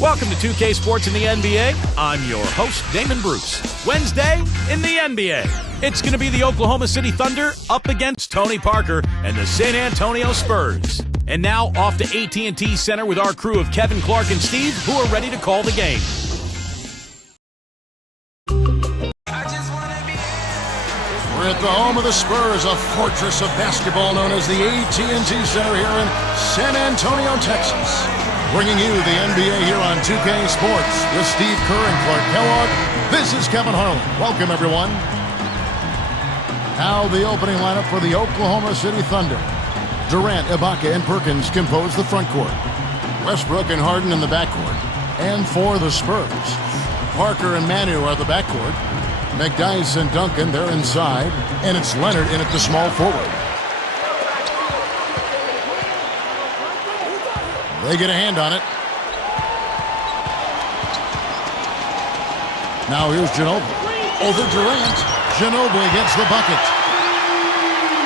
Welcome to 2K Sports in the NBA. I'm your host, Damon Bruce. Wednesday in the NBA. It's going to be the Oklahoma City Thunder up against Tony Parker and the San Antonio Spurs. And now off to AT&T Center with our crew of Kevin, Clark, and Steve, who are ready to call the game. We're at the home of the Spurs, a fortress of basketball known as the AT&T Center here in San Antonio, Texas. Bringing you the NBA here on 2K Sports with Steve Kerr and Clark Kellogg. This is Kevin Harlan. Welcome, everyone. Now the opening lineup for the Oklahoma City Thunder. Durant, Ibaka, and Perkins compose the front court. Westbrook and Harden in the backcourt. And for the Spurs, Parker and Manu are the backcourt. McDyess and Duncan, they're inside. And it's Leonard in at the small forward. They get a hand on it. Now here's Ginobili. Over Durant. Ginobili gets the bucket.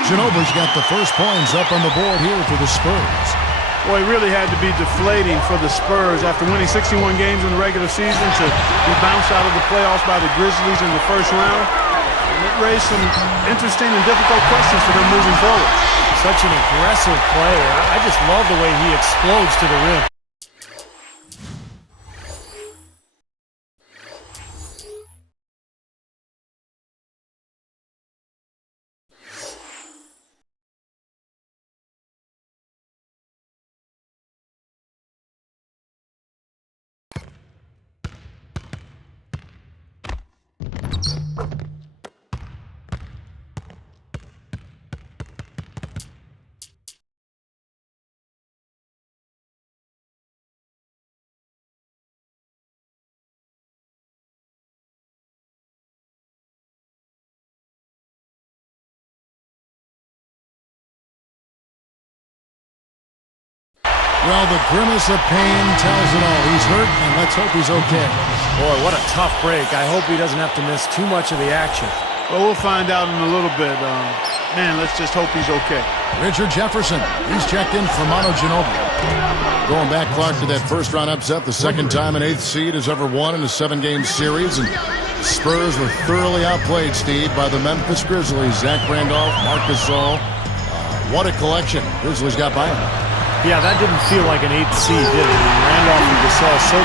Ginobili's got the first points up on the board here for the Spurs. Well, it really had to be deflating for the Spurs after winning 61 games in the regular season to be bounced out of the playoffs by the Grizzlies in the first round. And it raised some interesting and difficult questions for them moving forward. Such an aggressive player. I just love the way he explodes to the rim. Well, the grimace of pain tells it all. He's hurt, and let's hope he's okay. Boy, what a tough break. I hope he doesn't have to miss too much of the action. Well, we'll find out in a little bit. Man, let's just hope he's okay. Richard Jefferson, he's checked in for Manu Ginobili. Going back, Clark, to that first-round upset, the second time an eighth seed has ever won in a 7-game series, and the Spurs were thoroughly outplayed, Steve, by the Memphis Grizzlies. Zach Randolph, Marc Gasol. What a collection Grizzlies got by him. Yeah, that didn't feel like an eighth seed, did it? Randolph and Gasol so...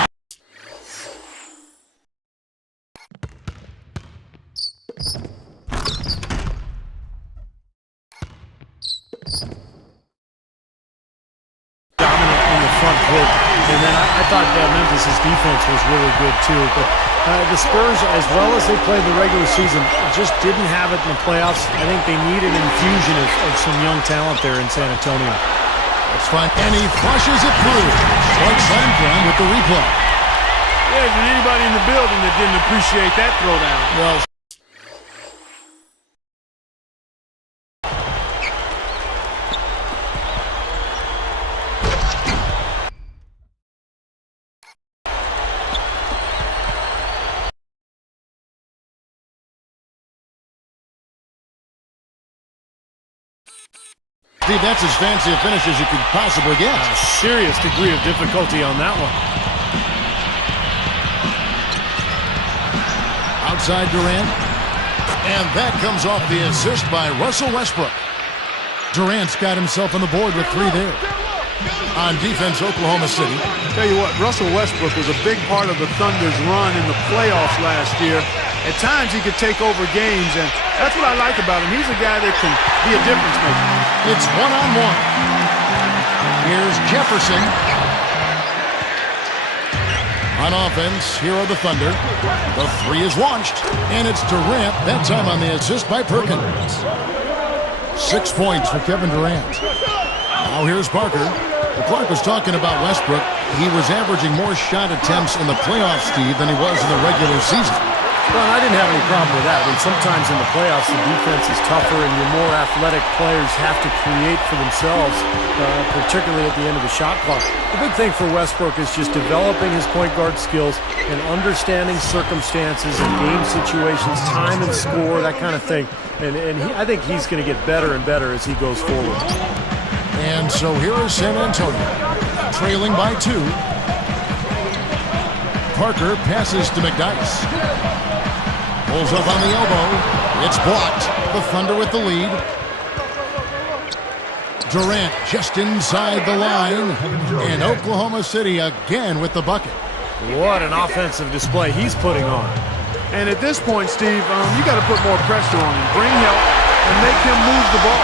dominant in the front court. And then I thought Memphis' defense was really good, too. But the Spurs, as well as they played the regular season, just didn't have it in the playoffs. I think they needed an infusion of some young talent there in San Antonio. Let's find, and he flushes it through. Clark Sandgren with the replay. Yeah, is there anybody in the building that didn't appreciate that throwdown? Well, Steve, that's as fancy a finish as you could possibly get. A serious degree of difficulty on that one. Outside Durant. And that comes off the assist by Russell Westbrook. Durant's got himself on the board with 3 there. On defense, Oklahoma City. Tell you what, Russell Westbrook was a big part of the Thunder's run in the playoffs last year. At times, he could take over games, and that's what I like about him. He's a guy that can be a difference maker. It's one-on-one. Here's Jefferson. On offense, here are the Thunder. The 3 is launched, and it's Durant, that time on the assist by Perkins. 6 points for Kevin Durant. Now here's Parker. Well, Clark was talking about Westbrook. He was averaging more shot attempts in the playoffs, Steve, than he was in the regular season. Well, I didn't have any problem with that. I mean, sometimes in the playoffs, the defense is tougher and your more athletic players have to create for themselves, particularly at the end of the shot clock. The big thing for Westbrook is just developing his point guard skills and understanding circumstances and game situations, time and score, that kind of thing. And I think he's going to get better and better as he goes forward. And so here is San Antonio, trailing by 2. Parker passes to McDyess. Pulls up on the elbow. It's blocked. The Thunder with the lead. Durant just inside the line. And Oklahoma City again with the bucket. What an offensive display he's putting on. And at this point, Steve, you got to put more pressure on him. Bring help and make him move the ball.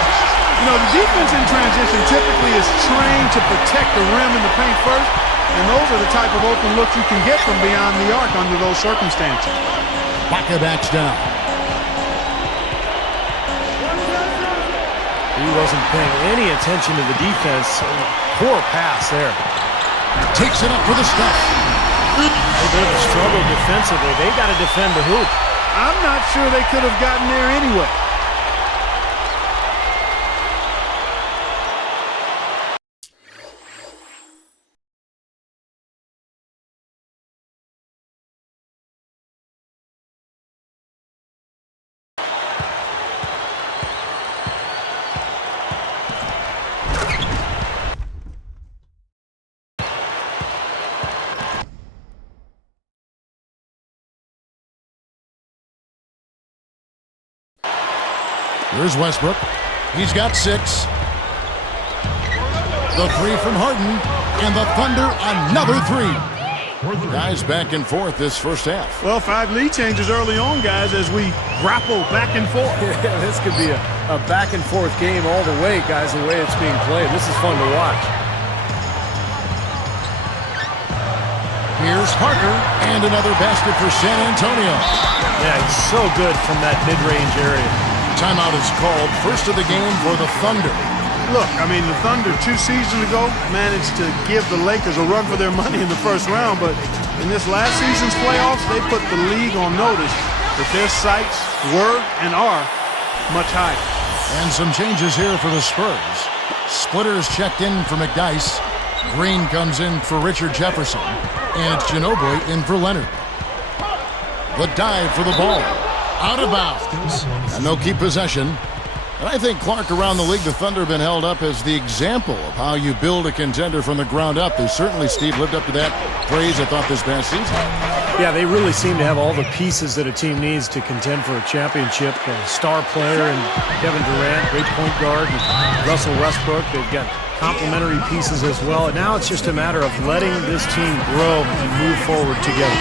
You know, the defense in transition typically is trained to protect the rim in the paint first, and those are the type of open looks you can get from beyond the arc under those circumstances. Baca backs down. He wasn't paying any attention to the defense. Poor pass there. Takes it up for the stuff. A bit of a struggle defensively. They got to defend the hoop. I'm not sure they could have gotten there anyway. Here's Westbrook. He's got 6. The 3 from Harden. And the Thunder, another 3. Guys back and forth this first half. Well, 5 lead changes early on, guys, as we grapple back and forth. Yeah, this could be a back and forth game all the way, guys, the way it's being played. This is fun to watch. Here's Parker. And another basket for San Antonio. Yeah, he's so good from that mid-range area. Timeout is called. First of the game for the Thunder. Look, I mean, the Thunder 2 seasons ago managed to give the Lakers a run for their money in the first round, but in this last season's playoffs, they put the league on notice that their sights were and are much higher. And some changes here for the Spurs. Splitters checked in for McDyess. Green comes in for Richard Jefferson. And it's Ginobili in for Leonard. The dive for the ball. Out of bounds. And they'll keep possession. And I think, Clark, around the league, the Thunder have been held up as the example of how you build a contender from the ground up. They certainly, Steve, lived up to that praise, I thought, this past season. Yeah, they really seem to have all the pieces that a team needs to contend for a championship. A star player and Kevin Durant, great point guard, and Russell Westbrook. They've got complementary pieces as well. And now it's just a matter of letting this team grow and move forward together.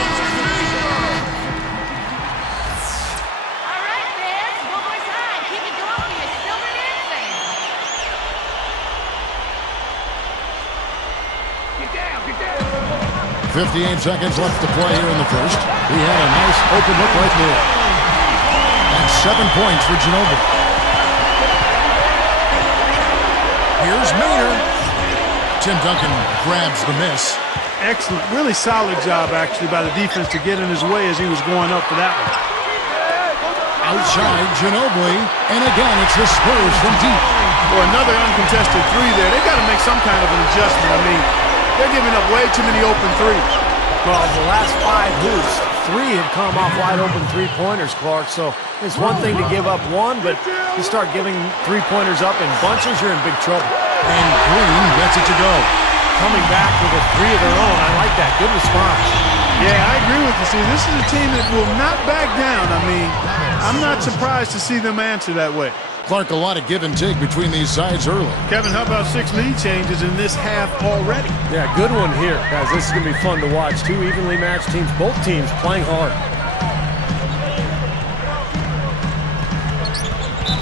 All right, fans, one more time. Keep it going for your Silver Dancing. Get down, get down. 58 seconds left to play here in the first. He had a nice open look right there. And 7 points for Ginobili. Here's Maynard. Tim Duncan grabs the miss. Excellent, really solid job, actually, by the defense to get in his way as he was going up for that one. Outside, Ginobili. And again, it's the Spurs from deep. For another uncontested 3 there, they've got to make some kind of an adjustment. I mean, they're giving up way too many open threes. Well, the last 5 hoops, 3 have come off wide open three-pointers, Clark. So it's one thing to give up one, but you start giving three-pointers up in bunches, you're in big trouble. And Green gets it to go. Coming back with a 3 of their own, I like that. Good response. Yeah, I agree with you. See, this is a team that will not back down. I mean, I'm not surprised to see them answer that way. Clark, a lot of give and take between these sides early. Kevin, how about 6 lead changes in this half already? Yeah, good one here, guys. This is going to be fun to watch. 2 evenly matched teams, both teams playing hard.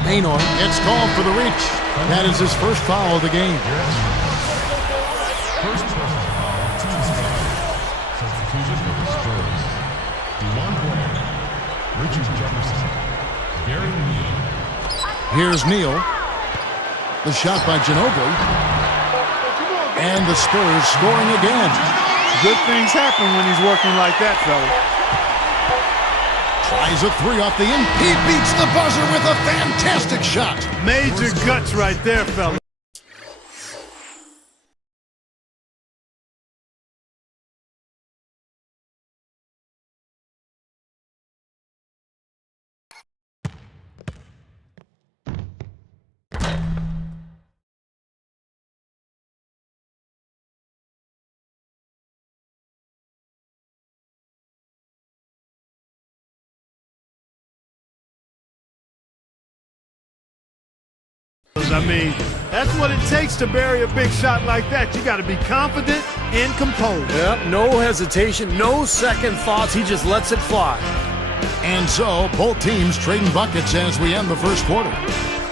Maynard gets called for the reach. That is his first foul of the game. First personal foul, team foul. Substitution for the Spurs. D1 player, Richard Jefferson. Gary Neal. Here's Neal. The shot by Ginobili. And the Spurs scoring again. Good things happen when he's working like that, fella. Tries a 3 off the end. He beats the buzzer with a fantastic shot. Major guts right there, fella. I mean, that's what it takes to bury a big shot like that. You got to be confident and composed. Yep, no hesitation, no second thoughts. He just lets it fly. And so, both teams trading buckets as we end the first quarter.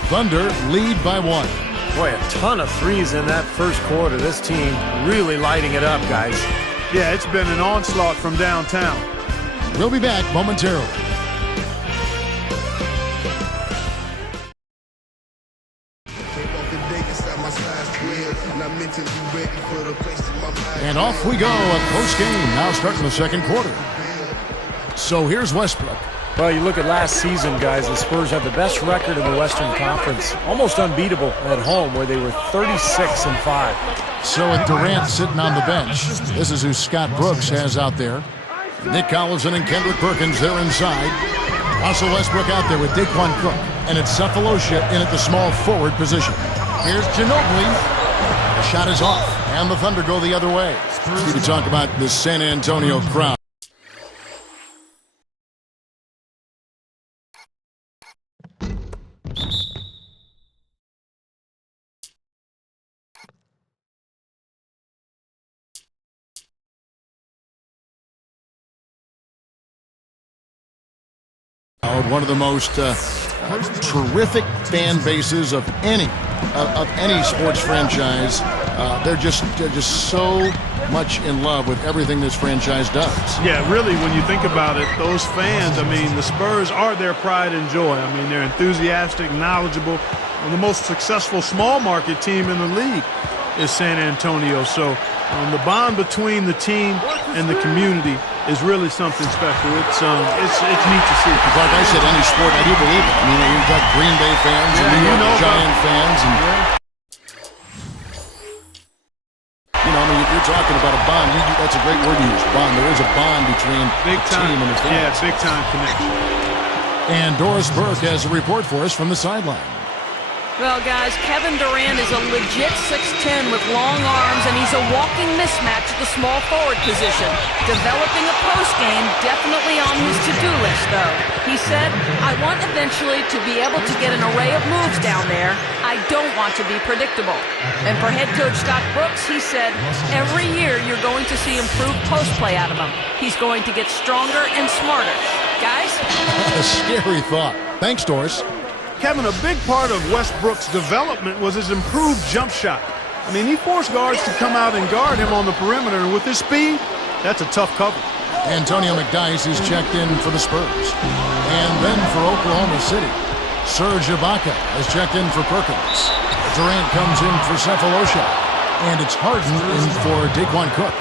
Thunder lead by 1. Boy, a ton of threes in that first quarter. This team really lighting it up, guys. Yeah, it's been an onslaught from downtown. We'll be back momentarily. And off we go at post-game, now starting the second quarter. So here's Westbrook. Well, you look at last season, guys, the Spurs have the best record in the Western Conference. Almost unbeatable at home, where they were 36-5. So with Durant sitting on the bench, this is who Scott Brooks has out there. Nick Collison and Kendrick Perkins, they're inside. Russell Westbrook out there with Daquan Cook. And it's Cephalosha in at the small forward position. Here's Ginobili. The shot is off, and the Thunder go the other way. We talk about the San Antonio crowd. One of the most terrific fan bases of any sports franchise. They're just so much in love with everything this franchise does. Yeah, really, when you think about it, those fans, I mean, the Spurs are their pride and joy. I mean, they're enthusiastic, knowledgeable. And the most successful small market team in the league is San Antonio. So the bond between the team and the community is really something special. It's neat to see. Like I said, any sport, I do believe it. I mean, you've got Green Bay fans and New York Giant fans, and I mean, you're talking about a bond. That's a great word to use, bond. There is a bond between the team and the fans. Yeah, big time connection. And Doris Burke has a report for us from the sideline. Well, guys, Kevin Durant is a legit 6'10" with long arms, and he's a walking mismatch at the small forward position. Developing a post game, definitely on his to-do list, though. He said, I want eventually to be able to get an array of moves down there. I don't want to be predictable. And for head coach Scott Brooks, he said, every year you're going to see improved post play out of him. He's going to get stronger and smarter. Guys? A scary thought. Thanks, Doris. Kevin, a big part of Westbrook's development was his improved jump shot. I mean, he forced guards to come out and guard him on the perimeter, and with his speed, that's a tough cover. Antonio McDyess is checked in for the Spurs. And then for Oklahoma City, Serge Ibaka has checked in for Perkins. Durant comes in for Cephalosha. And it's Harden in for Daquan Cook.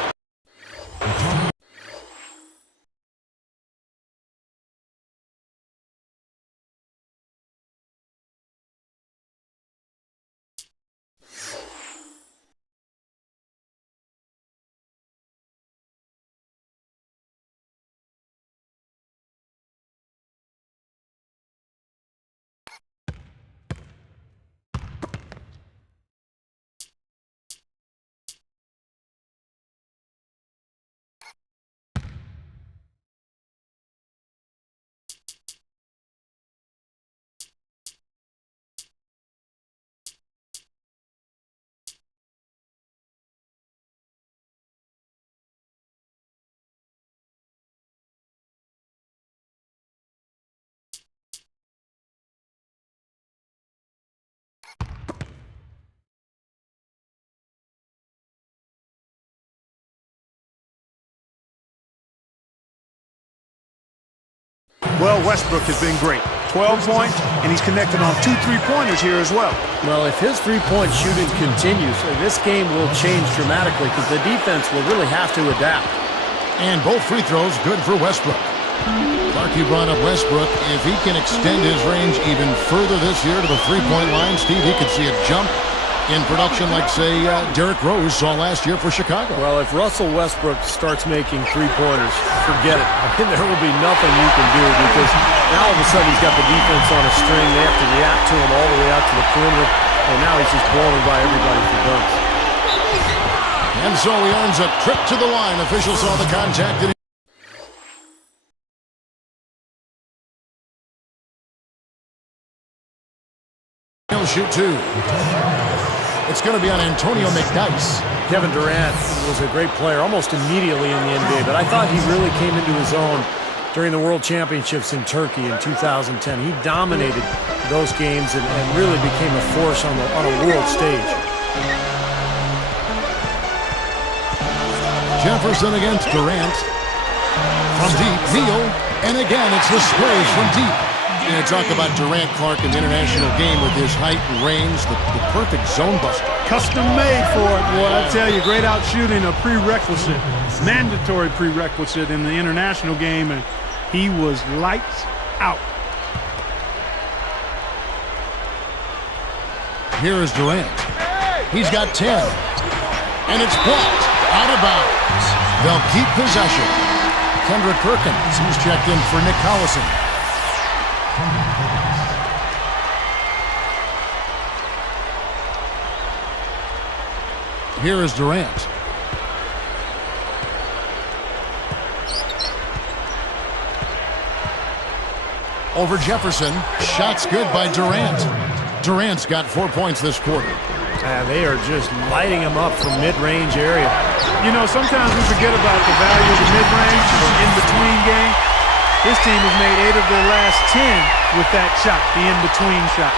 Well, Westbrook has been great. 12 points, and he's connected on 2 3-pointers here as well. Well, if his three-point shooting continues, this game will change dramatically because the defense will really have to adapt. And both free throws good for Westbrook. Clark, you brought up Westbrook. If he can extend his range even further this year to the three-point line, Steve, he could see a jump in production like, say, Derrick Rose saw last year for Chicago. Well, if Russell Westbrook starts making three-pointers, forget it. I mean, there will be nothing you can do because now all of a sudden he's got the defense on a string. They have to react to him all the way out to the perimeter, and now he's just blowing by everybody for dunks. And so he earns a trip to the line. Officials saw the contact. shoot two. It's going to be on Antonio McDyess. Kevin Durant was a great player almost immediately in the NBA, but I thought he really came into his own during the World Championships in Turkey in 2010. He dominated those games and really became a force on a world stage. Jefferson against Durant. From deep, Neal. And again, it's the Spurs from deep. And talk about Durant, Clark, in the international game with his height and range, the perfect zone buster. Custom made for it, boy. I tell you, great out shooting, a prerequisite, mandatory prerequisite in the international game, and he was lights out. Here is Durant. He's got 10. And it's blocked. Out of bounds. They'll keep possession. Kendrick Perkins, he's checked in for Nick Collison. Here is Durant. Over Jefferson. Shot's good by Durant. Durant's got 4 points this quarter. They are just lighting him up from mid-range area. You know, sometimes we forget about the value of the mid-range or in-between game. This team has made 8 of their last 10 with that shot, the in-between shot.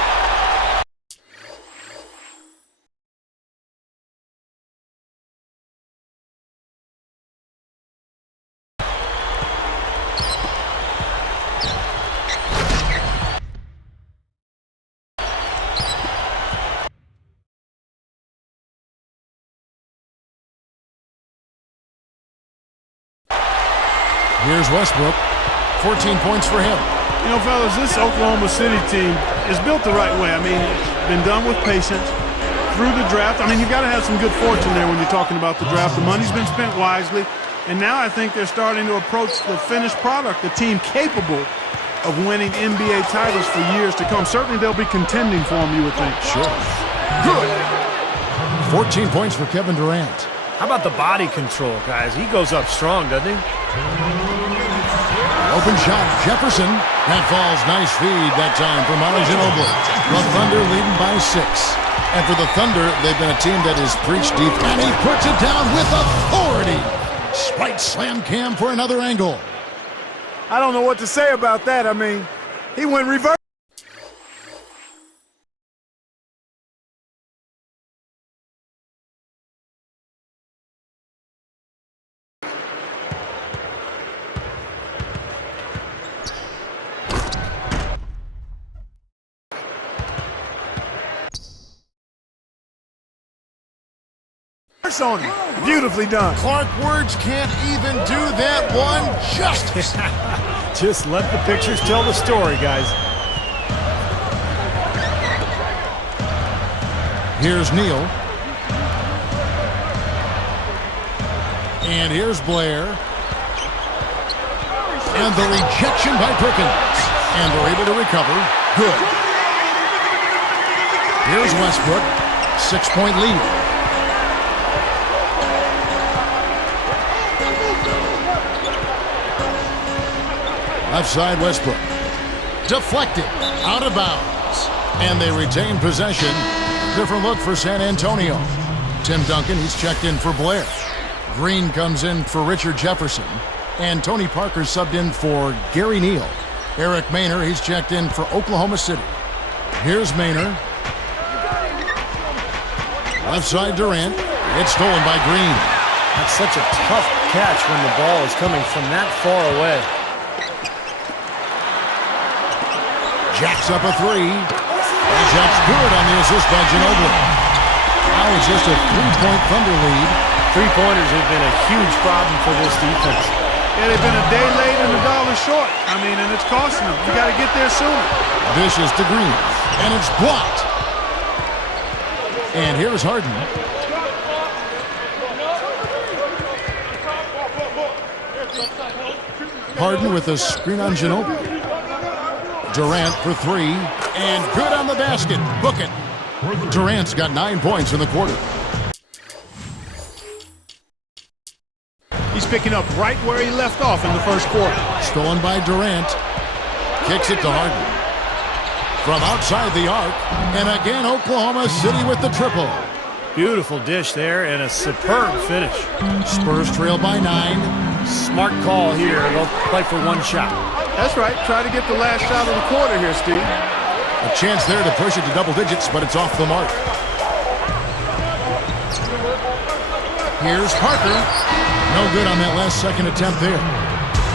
Here's Westbrook. 14 points for him. You know, fellas, this Oklahoma City team is built the right way. I mean, it's been done with patience through the draft. I mean, you've got to have some good fortune there when you're talking about the draft. The money's been spent wisely, and now I think they're starting to approach the finished product, the team capable of winning NBA titles for years to come. Certainly they'll be contending for them, you would think. Sure. Good. 14 points for Kevin Durant. How about the body control, guys? He goes up strong, doesn't he? Open shot, Jefferson. That falls. Nice feed that time for Manu Ginobili. The Thunder leading by 6. And for the Thunder, they've been a team that has preached deep. And he puts it down with authority. Spike slam cam for another angle. I don't know what to say about that. I mean, he went reverse. On him. Beautifully done. Clark Words can't even do that one justice. Just let the pictures tell the story, guys. Here's Neal. And here's Blair. And the rejection by Perkins. And they're able to recover. Good. Here's Westbrook. 6-point lead. Left side, Westbrook. Deflected. Out of bounds. And they retain possession. Different look for San Antonio. Tim Duncan, he's checked in for Blair. Green comes in for Richard Jefferson. And Tony Parker subbed in for Gary Neal. Eric Maynor, he's checked in for Oklahoma City. Here's Maynor. Left side, Durant. It's stolen by Green. That's such a tough catch when the ball is coming from that far away. Jacks up a 3. And shot's good on the assist by Ginobili. Now it's just a 3-point Thunder lead. Three-pointers have been a huge problem for this defense. Yeah, they've been a day late and $1 short. I mean, and it's costing them. You got to get there sooner. Dishes to Green. And it's blocked. And here's Harden. Harden with a screen on Ginobili. Durant for 3, and good on the basket. Book it. Durant's got 9 points in the quarter. He's picking up right where he left off in the first quarter. Stolen by Durant. Kicks it to Harden. from outside the arc. And again, Oklahoma City with the triple. Beautiful dish there and a superb finish. Spurs trail by 9. Smart call here. They'll play for one shot. That's right. Try to get the last shot of the quarter here, Steve. A chance there to push it to double digits, but it's off the mark. Here's Parker. No good on that last second attempt there.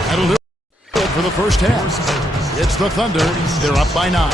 That'll do it for the first half. It's the Thunder. They're up by 9.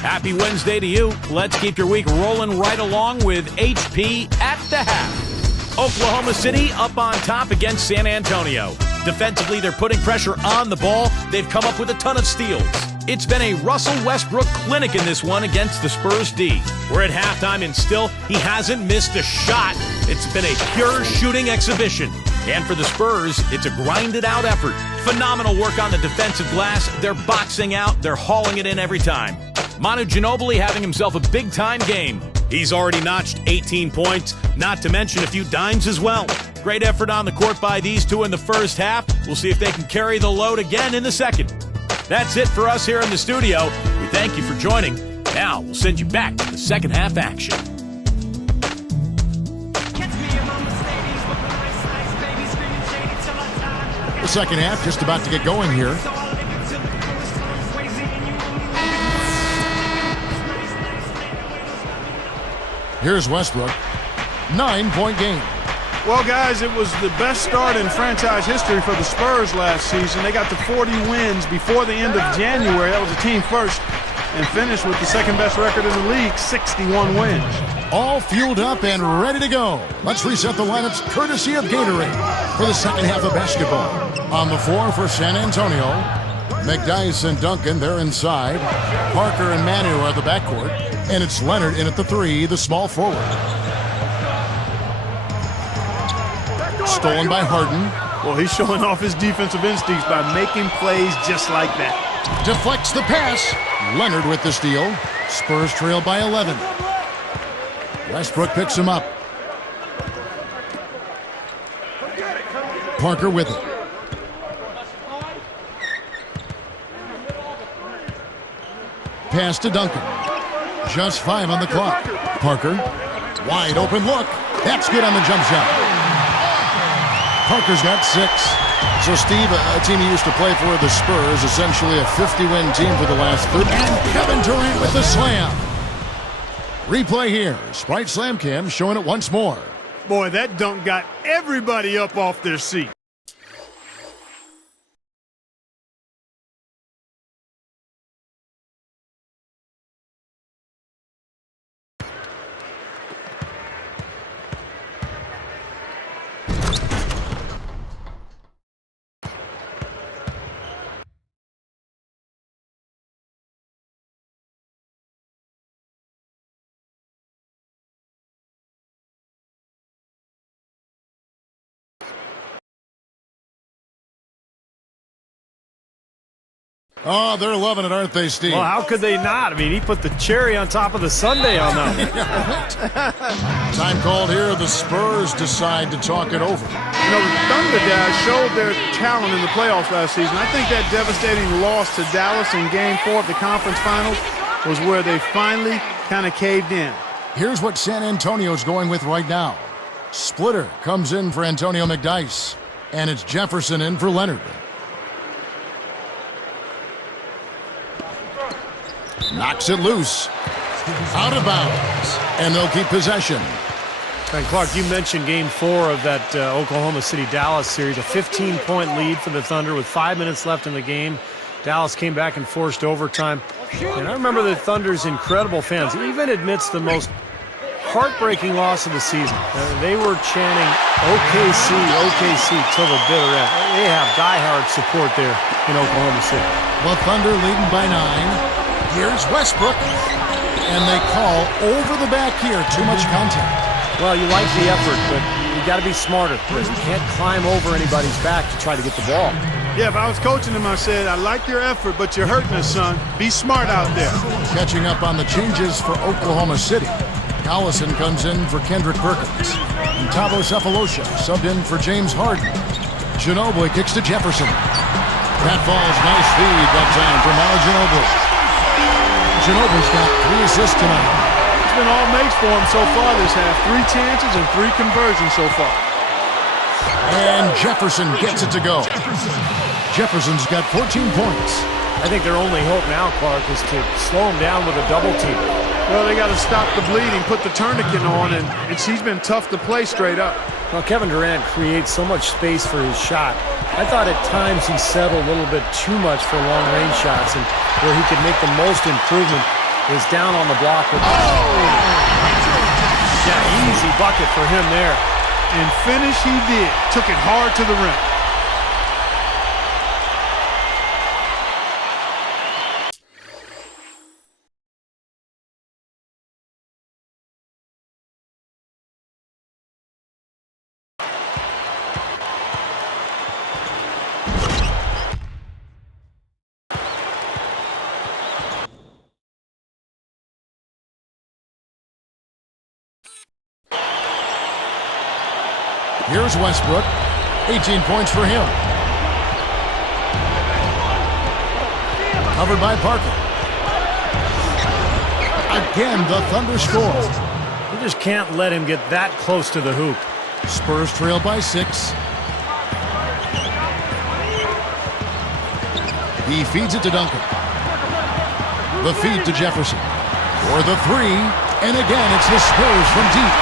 Happy Wednesday to you. Let's keep your week rolling right along with HP at the half. Oklahoma City up on top against San Antonio. Defensively, they're putting pressure on the ball. They've come up with a ton of steals. It's been a Russell Westbrook clinic in this one against the Spurs D. We're at halftime and still he hasn't missed a shot. It's been a pure shooting exhibition. And for the Spurs, it's a grinded out effort. Phenomenal work on the defensive glass. They're boxing out. They're hauling it in every time. Manu Ginobili having himself a big-time game. He's already notched 18 points, not to mention a few dimes as well. Great effort on the court by these two in the first half. We'll see if they can carry the load again in the second. That's it for us here in the studio. We thank you for joining. Now we'll send you back to the second half action. The second half just about to get going here. Here's Westbrook. 9-point game. Well, guys, it was the best start in franchise history for the Spurs last season. They got to 40 wins before the end of January. That was a team first, and finished with the second-best record in the league, 61 wins. All fueled up and ready to go. Let's reset the lineups courtesy of Gatorade for the second half of basketball. On the floor for San Antonio, McDyess and Duncan, they're inside. Parker and Manu are the backcourt. And it's Leonard in at the 3, the small forward. Stolen by Harden. Well, he's showing off his defensive instincts by making plays just like that. Deflects the pass. Leonard with the steal. Spurs trail by 11. Westbrook picks him up. Parker with it. Pass to Duncan. Just 5 on the clock. Parker. Wide open look. That's good on the jump shot. Parker's got 6. So, Steve, a team he used to play for, the Spurs, essentially a 50-win team for the last 30. And Kevin Durant with the slam. Replay here. Sprite Slam Cam showing it once more. Boy, that dunk got everybody up off their seat. Oh, they're loving it, aren't they, Steve? Well, how could they not? I mean, he put the cherry on top of the sundae on that. Time called here. The Spurs decide to talk it over. You know, the Thunder guys showed their talent in the playoffs last season. I think that devastating loss to Dallas in Game 4 of the conference finals was where they finally kind of caved in. Here's what San Antonio's going with right now. Splitter comes in for Antonio McDyess, and it's Jefferson in for Leonard. Knocks it loose. Out of bounds. And they'll keep possession. And Clark, you mentioned Game 4 of that Oklahoma City-Dallas series, a 15-point lead for the Thunder with 5 minutes left in the game. Dallas came back and forced overtime. And I remember the Thunder's incredible fans, even amidst the most heartbreaking loss of the season. They were chanting OKC, OKC till the bitter end. They have diehard support there in Oklahoma City. The Thunder leading by 9. Here's Westbrook. And they call over the back here. Too much contact. Well, you like the effort, but you got to be smarter. You can't climb over anybody's back to try to get the ball. Yeah, if I was coaching him, I said, I like your effort, but you're hurting us, son. Be smart out there. Catching up on the changes for Oklahoma City. Allison comes in for Kendrick Perkins. And Tavo Cephalosha subbed in for James Harden. Ginobili kicks to Jefferson. That falls. Nice feed that time from Ginobili. Ginobili's got 3 assists tonight. It's been all makes for him so far this half. 3 chances and 3 conversions so far. And Jefferson gets it to go. Jefferson's got 14 points. I think their only hope now, Clark, is to slow him down with a double team. Well, they got to stop the bleeding, put the tourniquet on, and he's been tough to play straight up. Well, Kevin Durant creates so much space for his shot. I thought at times he settled a little bit too much for long-range shots, and where he could make the most improvement is down on the block. With yeah, easy bucket for him there. And finish he did. Took it hard to the rim. Here's Westbrook. 18 points for him. Covered by Parker. Again, the Thunder score. You just can't let him get that close to the hoop. Spurs trail by 6. He feeds it to Duncan. The feed to Jefferson. For the 3. And again, it's the Spurs from deep.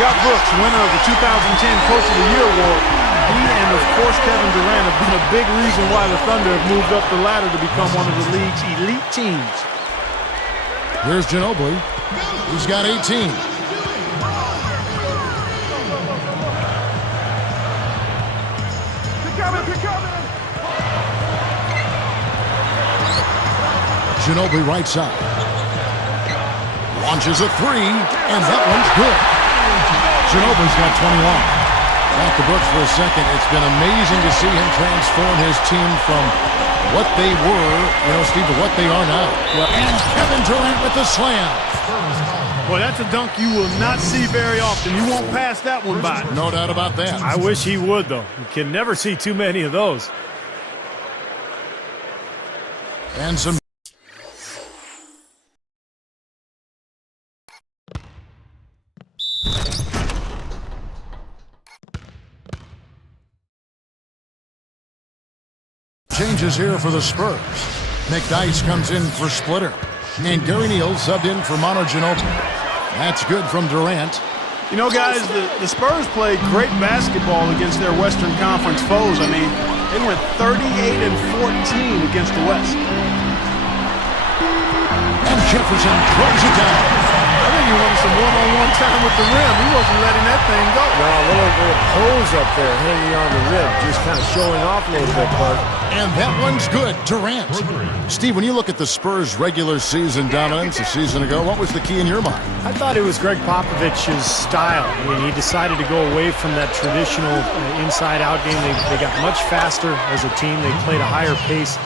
Scott Brooks, winner of the 2010 Coach of the Year award. He and, of course, Kevin Durant have been a big reason why the Thunder have moved up the ladder to become one of the league's elite teams. Here's Ginobili. He's got 18. Ginobili right side. Launches a 3, and that one's good. Ginobili's got 21. Back to Brooks for a second. It's been amazing to see him transform his team from what they were, Steve, to what they are now. And Kevin Durant with the slam. Well, that's a dunk you will not see very often. You won't pass that one by. No doubt about that. I wish he would, though. You can never see too many of those. And some changes here for the Spurs. McDyess comes in for Splitter. And Gary Neal subbed in for Manu Ginobili. That's good from Durant. You know, guys, the Spurs played great basketball against their Western Conference foes. I mean, they went 38-14 against the West. And Jefferson throws it down. I think he wanted some one-on-one time with the rim. He wasn't letting that thing go. Well, a little pose up there, hanging on the rim, just kind of showing off a little bit, Clark. And that one's good. Durant. Steve, when you look at the Spurs' regular season dominance a season ago, what was the key in your mind? I thought it was Greg Popovich's style. I mean, he decided to go away from that traditional inside-out game. They got much faster as a team. They played a higher pace.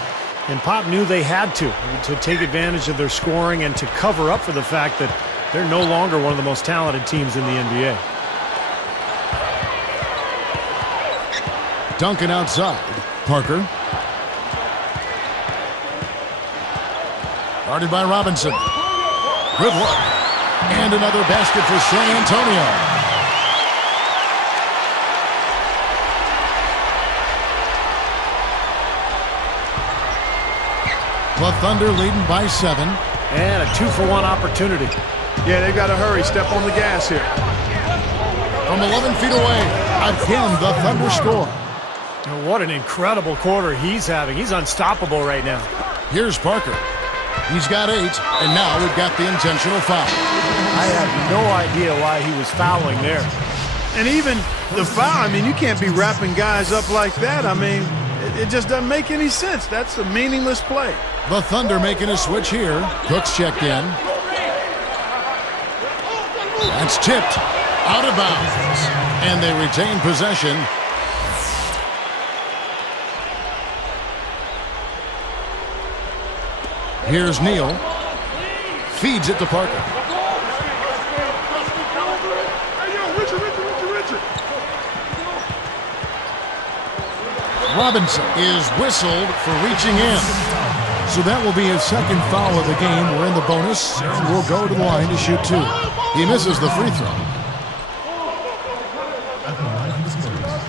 And Pop knew they had to take advantage of their scoring and to cover up for the fact that they're no longer one of the most talented teams in the NBA. Duncan outside. Parker. Guarded by Robinson. Good work. And another basket for San Antonio. The Thunder leading by 7. And a 2-for-1 opportunity. Yeah, they've got to hurry. Step on the gas here. From 11 feet away. Again, the Thunder score. What an incredible quarter he's having. He's unstoppable right now. Here's Parker. He's got 8, and now we've got the intentional foul. I have no idea why he was fouling there. And even the foul, I mean, you can't be wrapping guys up like that. I mean, it just doesn't make any sense. That's a meaningless play. The Thunder making a switch here. Cooks checked in. That's tipped. Out of bounds. And they retain possession. Here's Neal. Feeds it to Parker. Robinson is whistled for reaching in. So that will be his second foul of the game. We're in the bonus, and we'll go to the line to shoot two. He misses the free throw. At the line of the Spurs,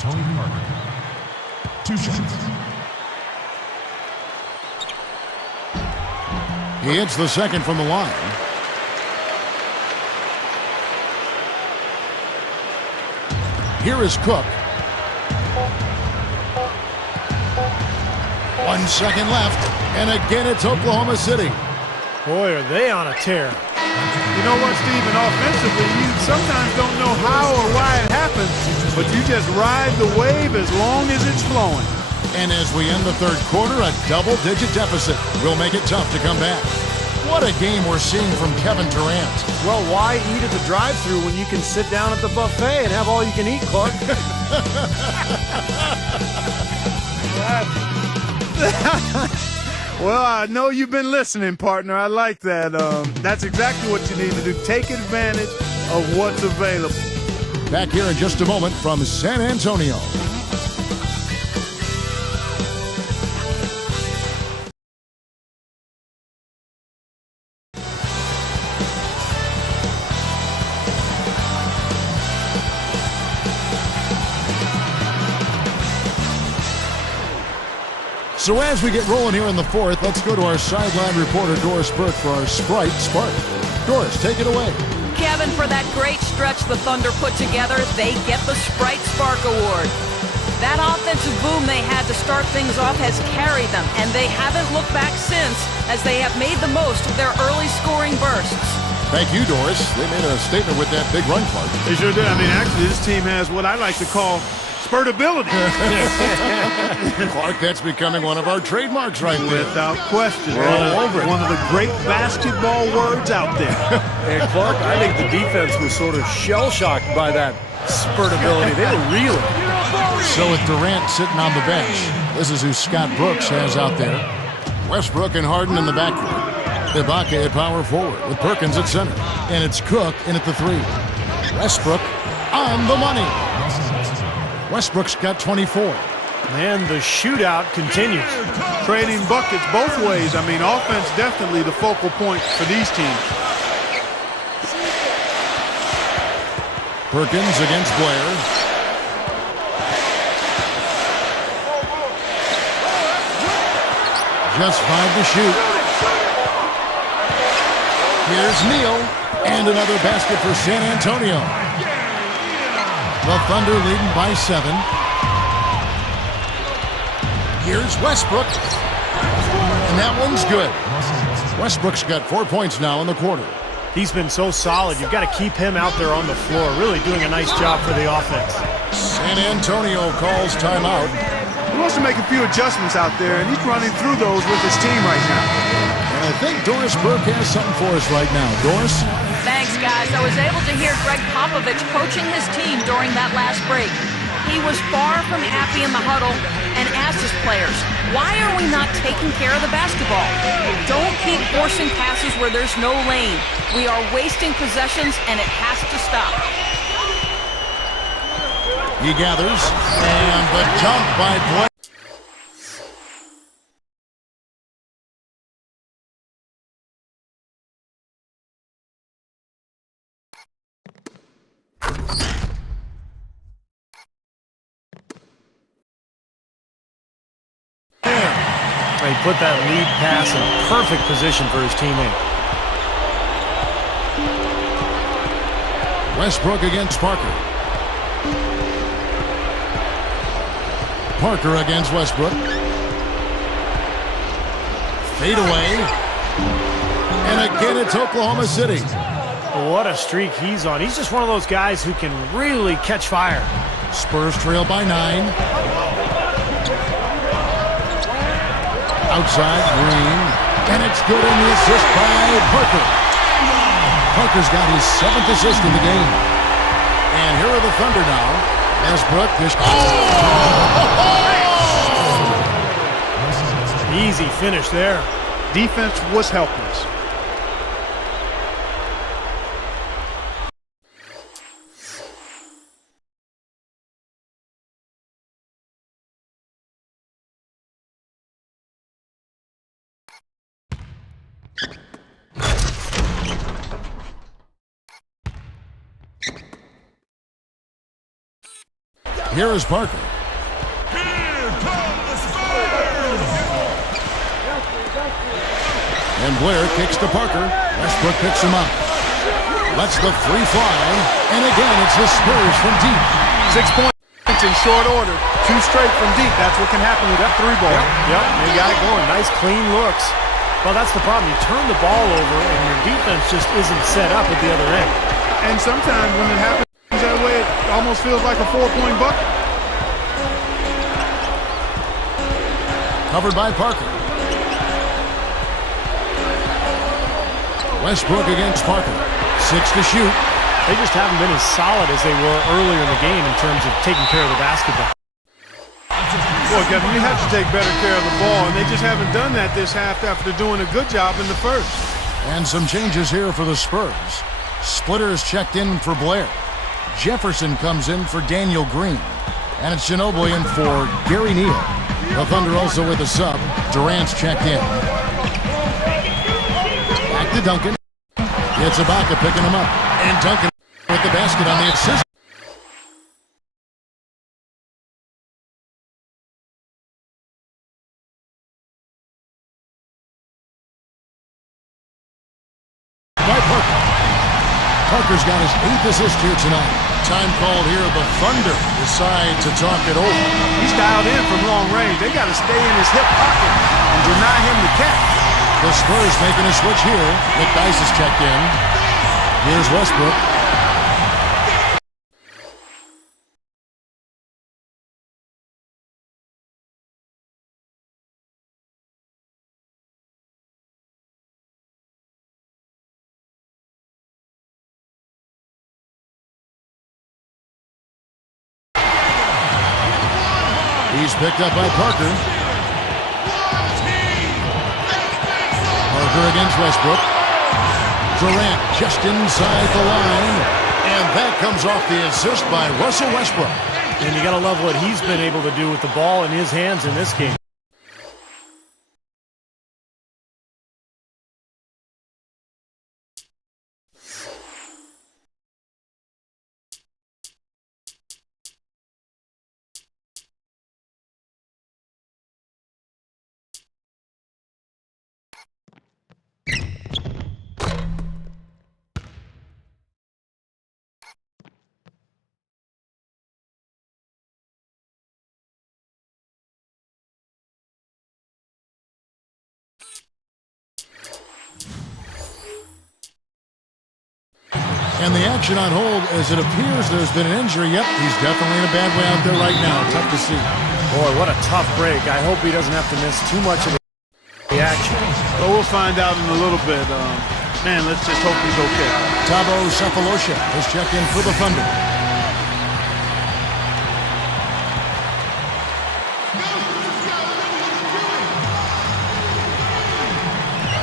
Tony Parker. 2 shots. He hits the second from the line. Here is Cook. 1 second left, and again it's Oklahoma City. Boy, are they on a tear. You know what, Steven? Offensively, you sometimes don't know how or why it happens, but you just ride the wave as long as it's flowing. And as we end the third quarter, a double-digit deficit will make it tough to come back. What a game we're seeing from Kevin Durant. Well, why eat at the drive-thru when you can sit down at the buffet and have all you can eat, Clark? Well, I know you've been listening, partner. I like that. That's exactly what you need to do. Take advantage of what's available. Back here in just a moment from San Antonio. So as we get rolling here in the fourth, let's go to our sideline reporter, Doris Burke, for our Sprite Spark. Doris, take it away. Kevin, for that great stretch the Thunder put together, they get the Sprite Spark Award. That offensive boom they had to start things off has carried them, and they haven't looked back since, as they have made the most of their early scoring bursts. Thank you, Doris. They made a statement with that big run, Clark. They sure did. I mean, actually, this team has what I like to call spurtability. Clark, that's becoming one of our trademarks right there. Without question. We're all over it. One of the great basketball words out there. And Clark, I think the defense was sort of shell-shocked by that spurtability. They were reeling. So with Durant sitting on the bench, this is who Scott Brooks has out there. Westbrook and Harden in the backcourt. Ibaka at power forward with Perkins at center. And it's Cook in at the three. Westbrook on the money. Westbrook's got 24. And the shootout continues. Trading buckets both ways. I mean, offense definitely the focal point for these teams. Perkins against Blair. Just 5 to shoot. Here's Neal. And another basket for San Antonio. The Thunder leading by 7. Here's Westbrook. And that one's good. Westbrook's got 4 points now in the quarter. He's been so solid. You've got to keep him out there on the floor. Really doing a nice job for the offense. San Antonio calls timeout. He wants to make a few adjustments out there, and he's running through those with his team right now. And I think Doris Burke has something for us right now. Doris? Thanks, guys. I was able to hear Greg Popovich coaching his team during that last break. He was far from happy in the huddle and asked his players, why are we not taking care of the basketball? Don't keep forcing passes where there's no lane. We are wasting possessions, and it has to stop. He gathers, and the jump by Blair. He put that lead pass in perfect position for his teammate. Westbrook against Parker. Parker against Westbrook. Fade away. And again, it's Oklahoma City. What a streak he's on. He's just one of those guys who can really catch fire. Spurs trail by 9. Outside, Green. And it's good in the assist by Parker. Parker's got his 7th assist in the game. And here are the Thunder now. Westbrook is... Easy finish there. Defense was helpless. Here is Parker. And Blair kicks to Parker. Westbrook picks him up. Lets the three fly. And again, it's the Spurs from deep. 6 points in short order. 2 straight from deep. That's what can happen with that three ball. Yep, they got it going. Nice, clean looks. Well, that's the problem. You turn the ball over, and your defense just isn't set up at the other end. And sometimes when it happens that way, it almost feels like a 4-point bucket. Covered by Parker. Westbrook against Parker. 6 to shoot. They just haven't been as solid as they were earlier in the game in terms of taking care of the basketball. Boy, Kevin, you have to take better care of the ball, and they just haven't done that this half after doing a good job in the first. And some changes here for the Spurs. Splitter is checked in for Blair. Jefferson comes in for Daniel Green. And it's Ginobili in for Gary Neal. The Thunder also with a sub. Durant's checked in. Back to Duncan. It's Ibaka picking him up. And Duncan with the basket on the assist. By Parker. Parker's got his 8th assist here tonight. Time called here. The Thunder decide to talk it over. He's dialed in from long range. They got to stay in his hip pocket and deny him the catch. The Spurs making a switch here. McDyess is checked in. Here's Westbrook. He's picked up by Parker. Parker against Westbrook. Durant just inside the line. And that comes off the assist by Russell Westbrook. And you got to love what he's been able to do with the ball in his hands in this game. And the action on hold as it appears there's been an injury. Yep, he's definitely in a bad way out there right now. Tough to see. Boy, what a tough break. I hope he doesn't have to miss too much of the action. But we'll find out in a little bit. Man, let's just hope he's okay. Thabo Sefolosha has checked in for the Thunder.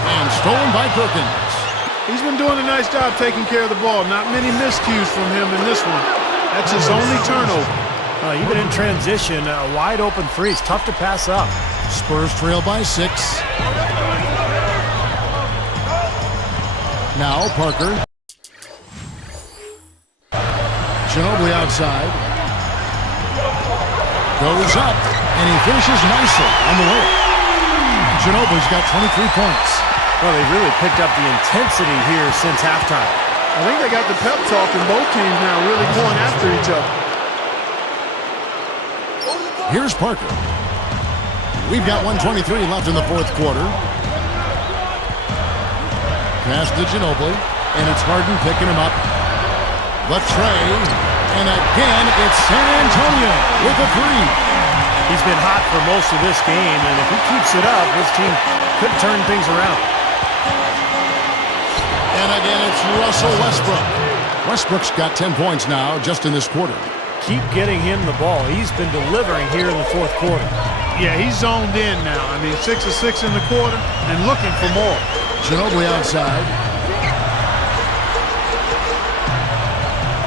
And stolen by Perkins. He's been doing a nice job taking care of the ball. Not many miscues from him in this one. That's his only turnover. Even in transition, a wide open three. It's tough to pass up. Spurs trail by 6. Now Parker. Ginobili outside. Goes up, and he finishes nicely on the way. Ginobili's got 23 points. Well, they really picked up the intensity here since halftime. I think they got the pep talk in both teams now, really going after each other. Here's Parker. We've got 1:23 left in the fourth quarter. Pass to Ginobili, and it's Harden picking him up. The tray, and again, it's San Antonio with a three. He's been hot for most of this game, and if he keeps it up, this team could turn things around. And again, it's Russell Westbrook. Westbrook's got 10 points now just in this quarter. Keep getting him the ball. He's been delivering here in the fourth quarter. Yeah, he's zoned in now. I mean, 6 of 6 in the quarter and looking for more. Ginobili outside.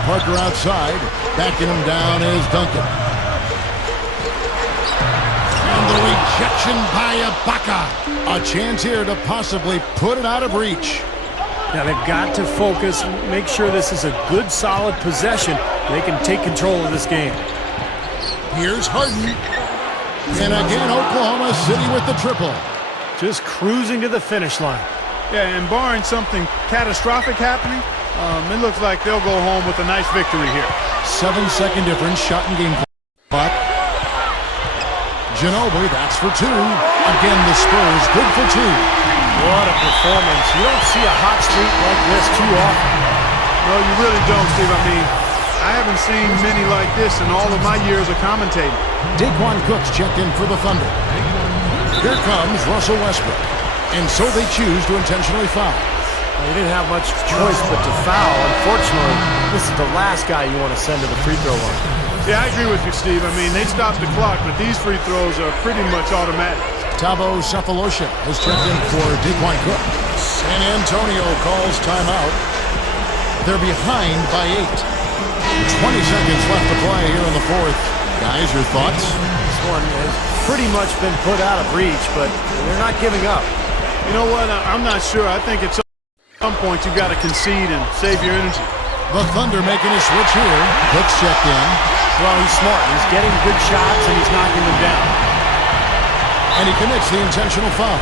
Parker outside. Backing him down is Duncan. And the rejection by Ibaka. A chance here to possibly put it out of reach. Now they've got to focus, make sure this is a good, solid possession. They can take control of this game. Here's Harden. And again, Oklahoma City with the triple. Just cruising to the finish line. Yeah, and barring something catastrophic happening, it looks like they'll go home with a nice victory here. 7-second difference, shot and game clock. Ginobili, that's for two. Again, the Spurs, good for two. What a performance. You don't see a hot streak like this too often. No, you really don't, Steve. I mean, I haven't seen many like this in all of my years of commentating. Daquan Cook's checked in for the Thunder. Here comes Russell Westbrook. And so they choose to intentionally foul. Well, you didn't have much choice but to foul. Unfortunately, this is the last guy you want to send to the free throw line. Yeah, I agree with you, Steve. I mean, they stopped the clock, but these free throws are pretty much automatic. Thabo Sefolosha has checked in for Daquan Cook. San Antonio calls timeout. They're behind by 8. 20 seconds left to play here in the fourth. Guys, your thoughts? This one has pretty much been put out of reach, but they're not giving up. You know what? I'm not sure. I think at some point you've got to concede and save your energy. The Thunder making a switch here. Cook's checked in. Well, he's smart. He's getting good shots, and he's knocking them down. And he commits the intentional foul.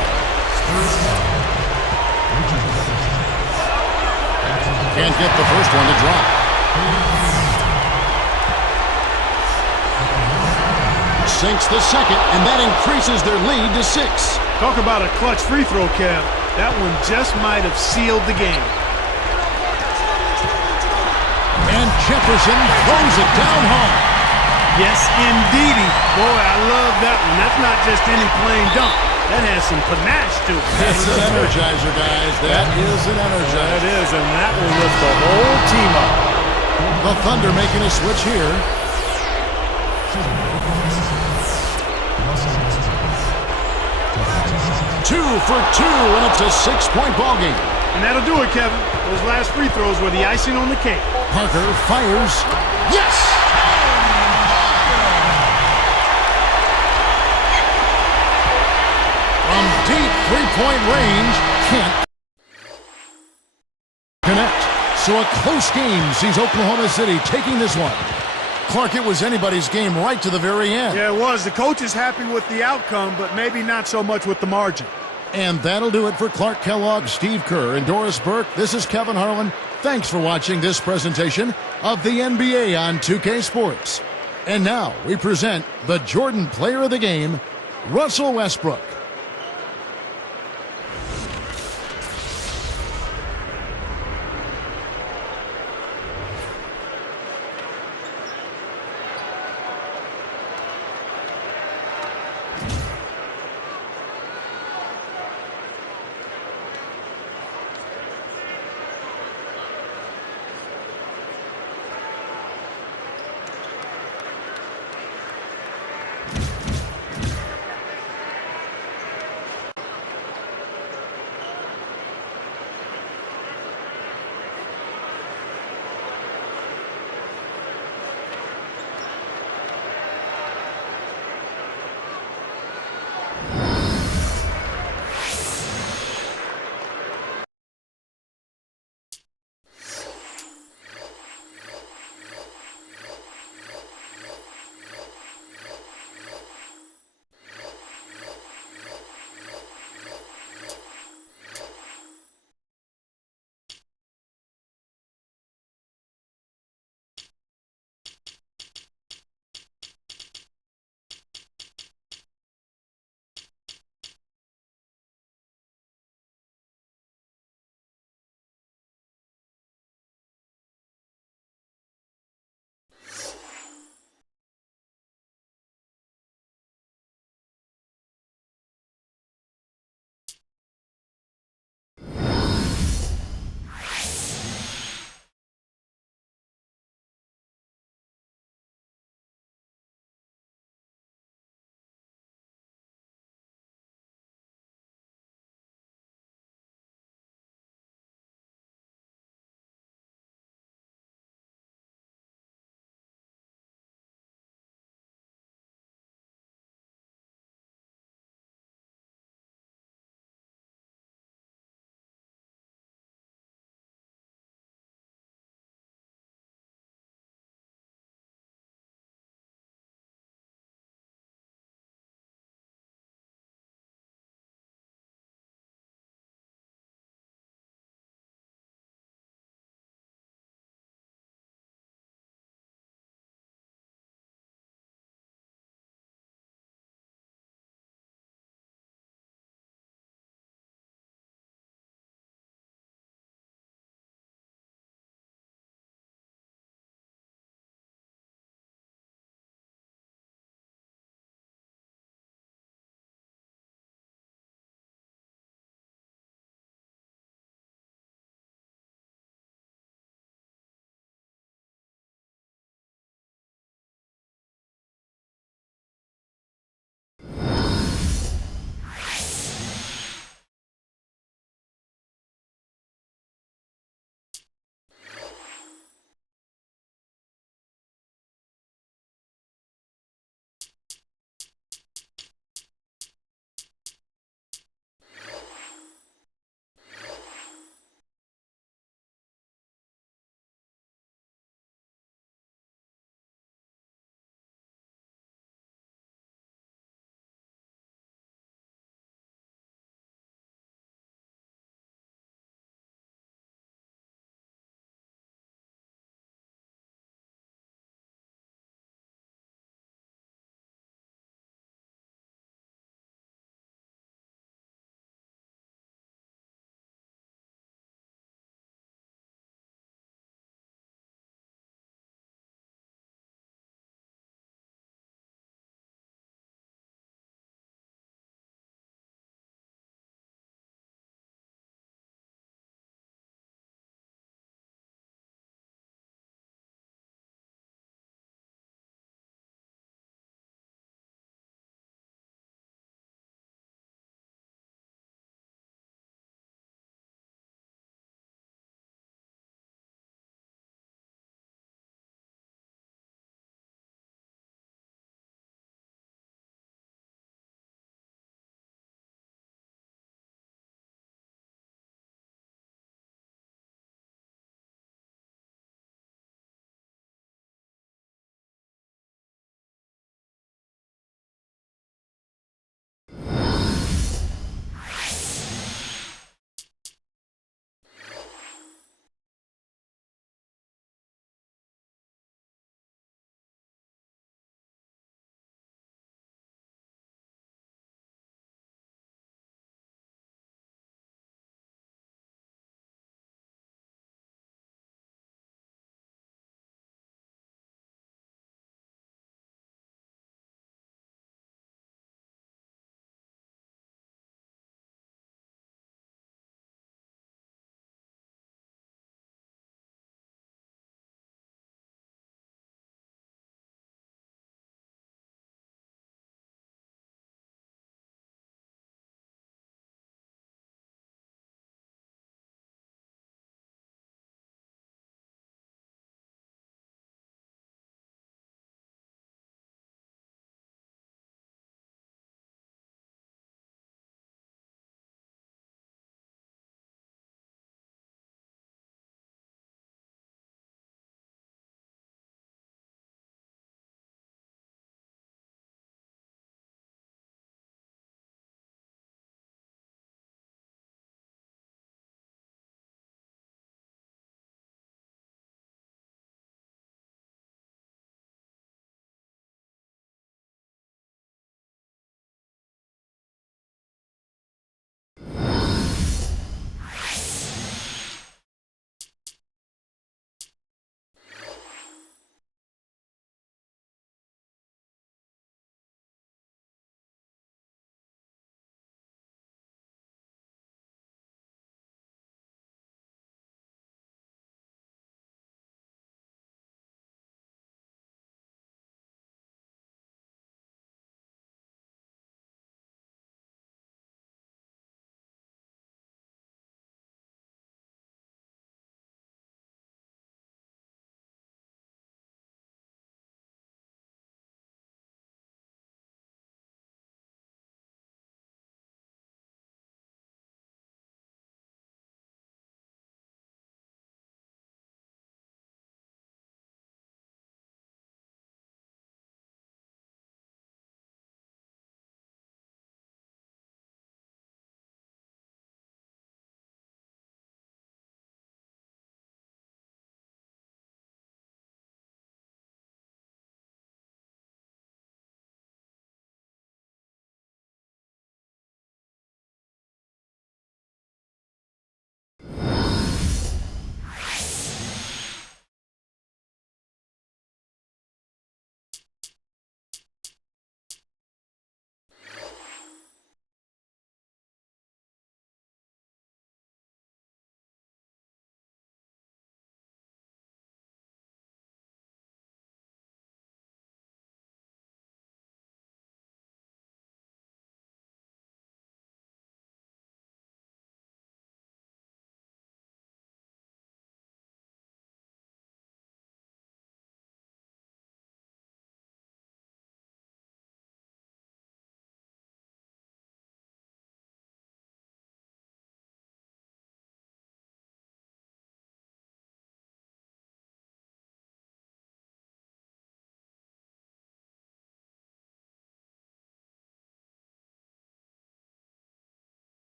Can't get the first one to drop. Sinks the second, and that increases their lead to 6. Talk about a clutch free throw, Kev. That one just might have sealed the game. And Jefferson throws it down hard. Yes, indeedy. Boy, I love that one. That's not just any plain dunk. That has some panache to it. That's an energizer, guys. That is an energizer. That is, and that will lift the whole team up. The Thunder making a switch here. Two for two, and it's a 6-point ball game. And that'll do it, Kevin. Those last free throws were the icing on the cake. Parker fires. Yes! From deep three-point range, can't connect. So a close game sees Oklahoma City taking this one. Clark, it was anybody's game right to the very end. Yeah, it was. The coach is happy with the outcome, but maybe not so much with the margin. And that'll do it for Clark Kellogg, Steve Kerr, and Doris Burke. This is Kevin Harlan. Thanks for watching this presentation of the NBA on 2K Sports. And now we present the Jordan Player of the Game, Russell Westbrook.